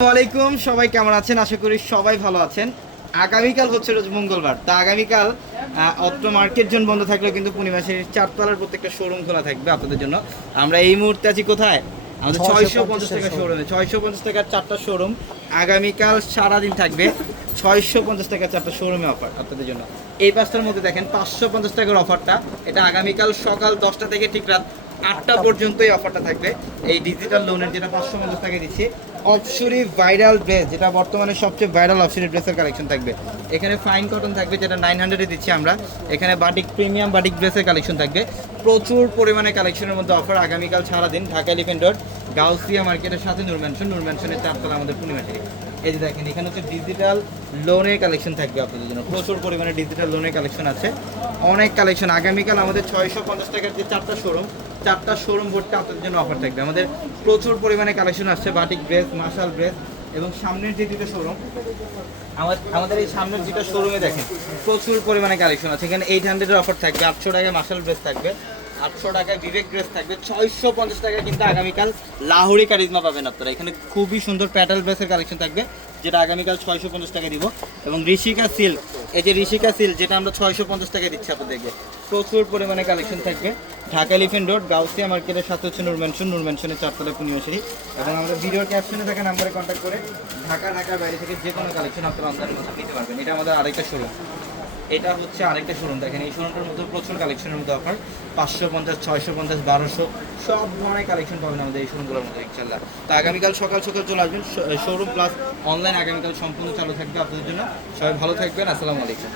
আসসালামু আলাইকুম সবাই কেমন আছেন? আশা করি সবাই ভালো আছেন। আগামীকাল হচ্ছে রোজ মঙ্গলবার। তা আগামীকাল অত্র মার্কেট জোন বন্ধ থাকলেও কিন্তু পূর্ণিমাসের চারতলার প্রত্যেকটা শোরুম খোলা থাকবে আপনাদের জন্য। আমরা এই মুহূর্তে আছি কোথায়? আমাদের ছয়শো পঞ্চাশ টাকা শোরুমে ছয়শো পঞ্চাশ টাকার চারটা শোরুম আগামীকাল সারাদিন থাকবে ছয়শো পঞ্চাশ টাকার চারটা শোরুমে অফার আপনাদের জন্য। এই পাঁচটার মধ্যে দেখেন পাঁচশো পঞ্চাশ টাকার অফারটা এটা আগামীকাল সকাল দশটা থেকে ঠিক রাত আটটা পর্যন্ত এই অফারটা থাকবে। এই ডিজিটাল লোনের যেটা পাঁচশো পঞ্চাশ টাকা দিচ্ছি, অপসরি ভাইরাল ড্রেস যেটা বর্তমানে সবচেয়ে ভাইরাল অপসরি ড্রেসের কালেকশন থাকবে। এখানে ফাইন কটন থাকবে, যেটা নাইন হান্ড্রেডে দিচ্ছি আমরা। এখানে বাটিক প্রিমিয়াম বাটিক ড্রেসের কালেকশন থাকবে। প্রচুর পরিমাণে কালেকশনের মধ্যে অফার আগামীকাল সারাদিন ঢাকা এলিফেন্ট রোড গাউসিয়া মার্কেটের সাথে নূর ম্যানশন নূর ম্যানশনের চারতলা আমাদের পূর্ণিমাশারি এই যে দেখেন, এখানে হচ্ছে ডিজিটাল লোনের কালেকশন থাকবে আপনাদের জন্য। প্রচুর পরিমাণে ডিজিটাল লোনের কালেকশন আছে। অনেক কালেকশন আগামীকাল আমাদের ছয়শো পঞ্চাশ টাকার যে চারটা শোরুম চারটা শোরুম ভর্তি আপনাদের জন্য অফার থাকবে। আমাদের প্রচুর পরিমাণে কালেকশন আসছে বাটিক ড্রেস মার্শাল ড্রেস এবং সামনের যে দুটো শোরুম আমাদের এই সামনের দুটো শোরুমে দেখেন, প্রচুর পরিমাণে কালেকশন আছে। এখানে এইট হান্ড্রেডের অফার থাকবে, আটশো টাকায় মার্শাল ড্রেস থাকবে, আটশো টাকায় বিবেক ড্রেস থাকবে, ছয়শো পঞ্চাশ টাকা কিন্তু আগামীকাল লাহোরি কারিজমা পাবেন আপনারা। এখানে খুবই সুন্দর প্যাটাল ড্রেসের কালেকশন থাকবে, যেটা আগামীকাল ছয়শো পঞ্চাশ টাকা দিব। এবং ঋষিকা সিল্ক এই যে ঋষিকা সিল্ক যেটা আমরা ছয়শো পঞ্চাশ টাকা দিচ্ছি আপনাদেরকে প্রচুর পরিমাণে কালেকশন থাকবে। ঢাকা এলিফেন্ট রোড গাউসিয়া মার্কেটের সাথে হচ্ছে নূর ম্যানশন নূর ম্যানশনের চারতলা পুনিয়শরী এবং আমরা ভিডিওর ক্যাপশনে থাকা নাম্বারে কন্ট্যাক্ট করে ঢাকা, ঢাকার বাইরে থেকে যে কোনো কালেকশন আপনারা আমাদের মধ্যে নিতে পারবেন। এটা আমাদের আরেকটা শোরুম এটা হচ্ছে আরেকটা শোরুম দেখেন, এই শোরুমটার মধ্যে প্রচুর কালেকশনের মধ্যে অফার পাঁচশো পঞ্চাশ, ছয়শো পঞ্চাশ, বারোশো, সব ধরনের কালেকশন পাবেন আমাদের এই শোরুমগুলোর মধ্যে ইনশাল্লাহ তো আগামীকাল সকাল সকাল চলে আসবেন। শোরুম প্লাস অনলাইন আগামীকাল সম্পূর্ণ চালু থাকবে আপনাদের জন্য। সবাই ভালো থাকবেন। আসসালামু আলাইকুম।